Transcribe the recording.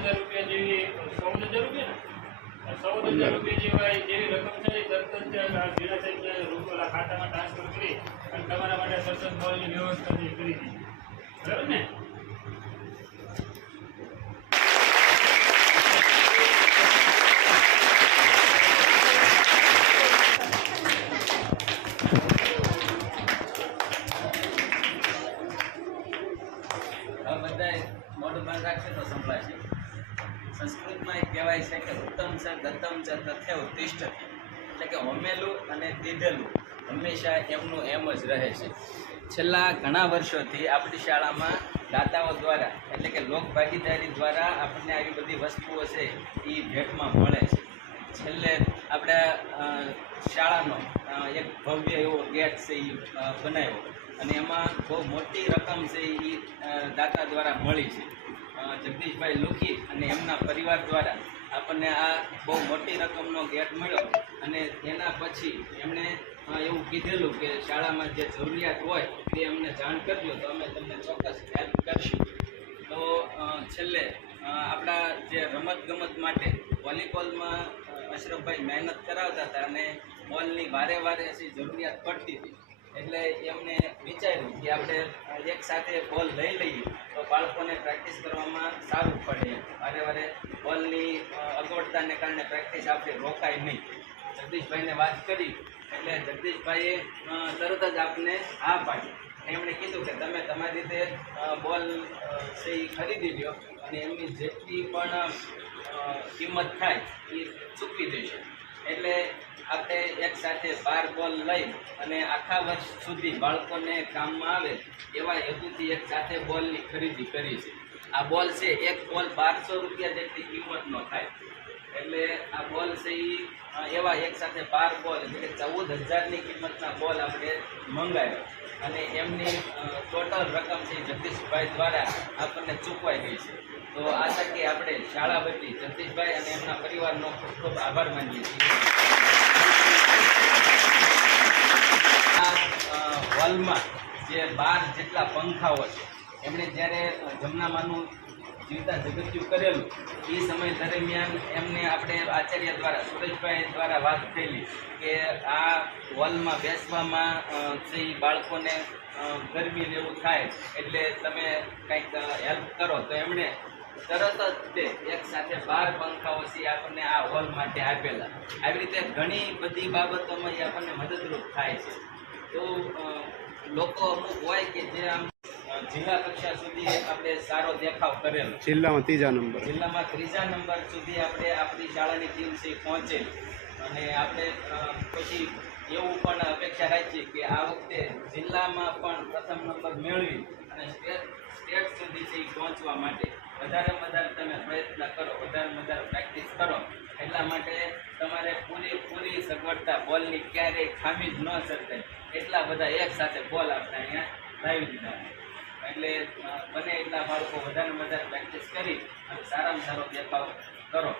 ₹14,000 જેવી 14,000 રૂપિયા 14,000 રૂપિયા જેવી રકમ છે તરત જ જિલ્લા સાહેબને રૂપિયા ખાતામાં ટ્રાન્સફર કરી અને તમારા માટે તરત જ બોલની વ્યવસ્થા કરી દીધી, બરાબર ને? બધા મોઢું બંધ રાખશે તો સંભળાશે. સંસ્કૃતમાં એક કહેવાય છે કે ઉત્તમ છે દત્તમ છે તથ્ય ઉત્તિષ્ઠ, એટલે કે હોમેલું અને દીધેલું હંમેશા એમનું એમ જ રહે છે. છેલ્લા ઘણા વર્ષોથી આપણી શાળામાં દાતાઓ દ્વારા એટલે કે લોક ભાગીદારી દ્વારા આપણને આવી બધી વસ્તુઓ છે એ ભેટમાં મળે છે. છેલ્લે આપણે શાળાનો એક ભવ્ય એવો ગેટ છે એ બનાવ્યો અને એમાં બહુ મોટી રકમ છે એ દાતા દ્વારા મળી છે. જગદીશભાઈ લુખી અને એમના પરિવાર દ્વારા આપણને આ બહુ મોટી રકમનો ગેટ મળ્યો અને એના પછી એમણે એવું કીધેલું કે શાળામાં જે જરૂરિયાત હોય તે અમને જાણ કરજો તો અમે તમને ચોક્કસ હેલ્પ કરશું. તો છેલ્લે આપણા જે રમતગમત માટે વોલીબોલમાં અશરફભાઈ મહેનત કરાવતા હતા અને બોલની વારે વારે જરૂરિયાત પડતી હતી, એટલે એમને વિચાર્યું કે આપણે એક સાથે બોલ લઈ લઈએ તો બાળકોને પ્રેક્ટિસ કરવામાં સારું પડે. વારે વારે બોલની અગવડતાને કારણે પ્રેક્ટિસ આપણે રોકાય નહીં. જગદીશભાઈને વાત કરી એટલે જગદીશભાઈએ તરત જ આપને હા પાડી. એમણે કીધું કે તમે તમારી રીતે બોલ છે એ ખરીદી લ્યો અને એમની જેટલી પણ કિંમત થાય એ ચૂકવી દઈશું. એટલે આપણે એક સાથે 12 બોલ લઈ અને આખા વર્ષ સુધી બાળકોને કામમાં આવે એવા હેતુથી એક સાથે બોલની ખરીદી કરી છે. આ બોલ છે એક બોલ 1200 રૂપિયા જેટલી કિંમતનો થાય. એટલે આ બોલ છે એ એવા એક સાથે 12 બોલ એટલે 14,000ની કિંમતના બોલ આપણે મંગાવ્યા અને એમની ટોટલ રકમ છે જગદીશભાઈ દ્વારા આપણને ચૂકવાઈ ગઈ છે. તો આ તકે આપણે શાળા વતી જગદીશભાઈ અને એમના પરિવારનો ખૂબ ખૂબ આભાર માનીએ છીએ. આ હોલમાં જે 12 જેટલા પંખાઓ છે એમણે જ્યારે જમનામાનું જીવતા જગત્યું કરેલું એ સમય દરમિયાન એમને આપણે આચાર્ય દ્વારા સુરેશભાઈ દ્વારા વાત થયેલી કે આ હોલમાં બેસવામાં જે બાળકોને ગરમી લેવું થાય એટલે તમે કંઈક હેલ્પ કરો. તો એમણે તરત જ તે એક સાથે 12 પંખાઓ છે આપણને આ હોલ માટે આપેલા. આવી રીતે ઘણી બધી બાબતોમાં એ આપણને મદદરૂપ થાય છે. તો લોકો અમુક હોય કે જે આમ જિલ્લા કક્ષા સુધી આપણે સારો દેખાવ કરેલો, જિલ્લામાં 3જા નંબર સુધી આપણે આપણી શાળાની ટીમ છે પહોંચેલી અને આપણે પછી એવું પણ અપેક્ષા રાખીએ કે આ વખતે જિલ્લામાં પણ પ્રથમ નંબર મેળવી અને સ્ટેટ સુધી છે પહોંચવા માટે વધારે તમે પ્રયત્ન કરો, વધારે પ્રેક્ટિસ કરો. એટલા માટે તમારે પૂરી સગવડતા બોલની ક્યારેય ખામી જ ન સર્જાય એટલા બધા એક સાથે બોલ આપણે અહીંયા લાવી દીધા. એટલે બને એટલા બાળકો વધારે પ્રેક્ટિસ કરી અને સારામાં સારો દેખાવ કરો.